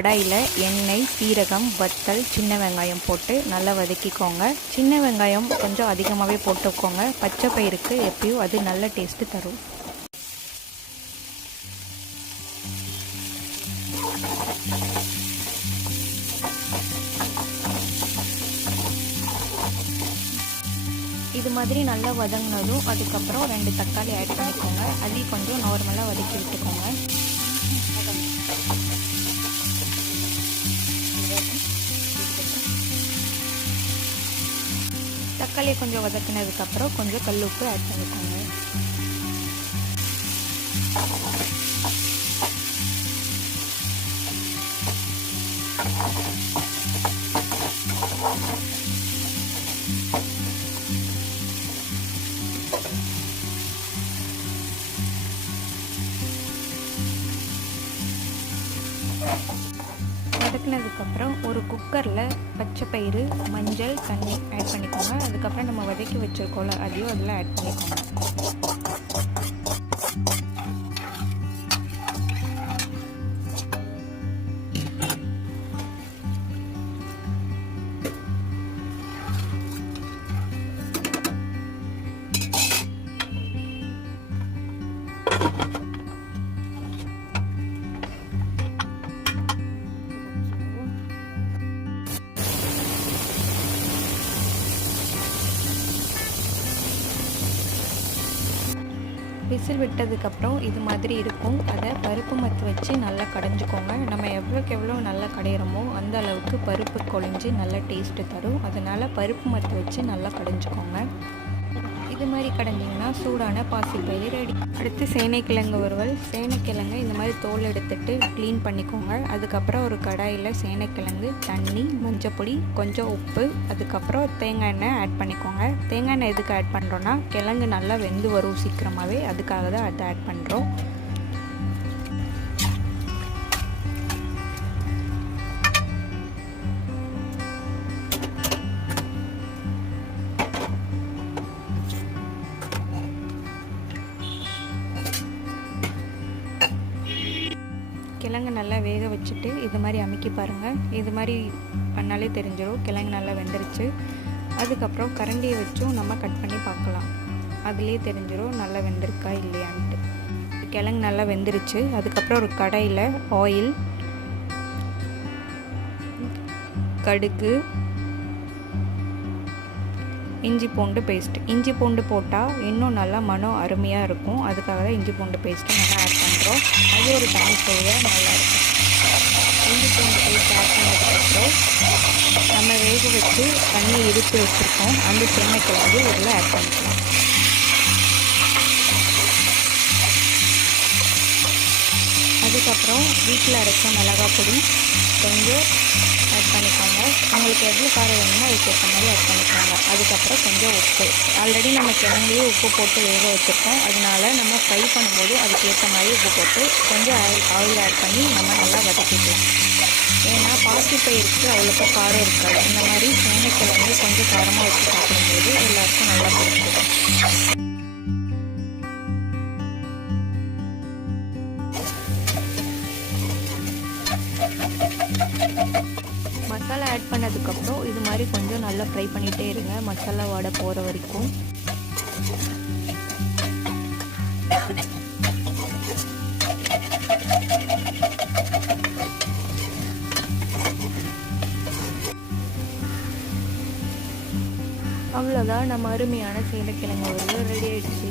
கடாயில் எண்ணெய், சீரகம், வத்தல், சின்ன வெங்காயம் போட்டு நல்லா வதக்கிக்கோங்க. சின்ன வெங்காயம் கொஞ்சம் அதிகமாகவே போட்டுக்கோங்க. பச்சை பயிருக்கு எப்பயும் அது நல்ல டேஸ்ட்டு தரும். இது மாதிரி நல்லா வதங்கினதும் அதுக்கப்புறம் 2 தக்காளி ஆட் பண்ணிக்கோங்க. அதையும் கொஞ்சம் நார்மலாக வதக்கி விட்டுக்கோங்க. தக்காளியை கொஞ்சம் வதக்கினதுக்கப்புறம் கொஞ்சம் கல்லுப்பு ஆட் பண்ணிக்கோங்க. வதக்கினதுக்கப்புறம் ஒரு குக்கரில் பச்சை பயிறு, மஞ்சள், தண்ணி ஆட் பண்ணிக்கோங்க. அதுக்கப்புறம் நம்ம வதக்கி வச்சுருக்கோம்ல அதையும் அதில் ஆட் பண்ணிக்கோங்க. விசில் விட்டதுக்கப்புறம் இது மாதிரி இருக்கும். அதை பருப்பு மத்து வச்சு நல்லா கடைஞ்சிக்கோங்க. நம்ம எவ்வளோக்கு எவ்வளோ நல்லா கடையிறோமோ அந்த அளவுக்கு பருப்பு குழஞ்சி நல்லா டேஸ்ட்டு தரும். அதனால் பருப்பு மத்து வச்சு நல்லா கடைஞ்சிக்கோங்க. இது மாதிரி கடைஞ்சிங்கன்னா சூடான பாசிப்பயிறு ரெடி. அடுத்து சேனைக்கிழங்கு வறுவல். சேனைக்கிழங்கு இந்த மாதிரி தோல் எடுத்துட்டு க்ளீன் பண்ணிக்கோங்க. அதுக்கப்புறம் ஒரு கடாயில் சேனைக்கிழங்கு, தண்ணி, மஞ்சப்பொடி, கொஞ்சம் உப்பு, அதுக்கப்புறம் தேங்காய் எண்ணெய் ஆட் பண்ணிக்கோங்க. தேங்காய் எண்ணெய் எதுக்கு ஆட் பண்ணுறோன்னா கிழங்கு நல்லா வெந்து வரும் சீக்கிரமாகவே, அதுக்காக தான் அதை ஆட் பண்ணுறோம். கிழங்கு நல்லா வேக வச்சுட்டு இது மாதிரி அமுக்கி பாருங்கள். இது மாதிரி பண்ணாலே தெரிஞ்சிடும் கிழங்கு நல்லா வெந்துருச்சு. அதுக்கப்புறம் கரண்டியை வச்சும் நம்ம கட் பண்ணி பார்க்கலாம். அதுலேயே தெரிஞ்சிடும் நல்லா வெந்திருக்கா இல்லையான்ட்டு. கிழங்கு நல்லா வெந்துருச்சு. அதுக்கப்புறம் ஒரு கடாயில் ஆயில், கடுகு, இஞ்சி பூண்டு பேஸ்ட். இஞ்சி பூண்டு போட்டால் இன்னும் நல்லா மனம் அருமையாக இருக்கும். அதுக்காக தான் இஞ்சி பூண்டு பேஸ்ட்டு நல்லா ஆட் பண்ணுறோம். அது ஒரு தனி சுவையாக நல்லாயிருக்கும். இஞ்சி பூண்டு பேஸ்ட் ஆட் பண்ணதுக்கப்புறம் நம்ம வேக வச்சு தண்ணி இழுத்து வச்சுருக்கோம் அந்த சேனைக்கிழங்கு இதில் ஆட் பண்ணிக்கலாம். அதுக்கப்புறம் வீட்டில் அரைச்ச மிளகாய் பொடி கொஞ்சம் ஆட் பண்ணிக்கோங்க. உங்களுக்கு எவ்வளோ காரம் வேணுமோ அதுக்கேற்ற மாதிரி ஆட் பண்ணிக்கோங்க. அதுக்கப்புறம் கொஞ்சம் உப்பு. ஆல்ரெடி நம்ம கிழங்குலேயே உப்பு போட்டு வேக வச்சுருக்கோம். அதனால நம்ம ஃப்ரை பண்ணும்போது அதுக்கேற்ற மாதிரி உப்பு போட்டு கொஞ்சம் ஆயில் ஆட் பண்ணி நம்ம நல்லா வதக்கிக்கலாம். ஏன்னா பாசிப்பயிருக்கு அவ்வளோக்கா காரம் இருக்காது. இந்த மாதிரி சேனைக்கிழங்கு கொஞ்சம் காரமாக வச்சு சாப்பிடும்போது எல்லாருக்கும் நல்லா பிடிக்கும். மசாலா ஆட் பண்ணதுக்கப்புறம் இது மாதிரி கொஞ்சம் நல்லா ஃப்ரை பண்ணிகிட்டே இருங்க, மசாலா வாடை போகிற வரைக்கும். அவ்வளோதான், நம்ம அருமையான சேனைக்கிழங்கு வறுவல் ரெடி ஆயிடுச்சு.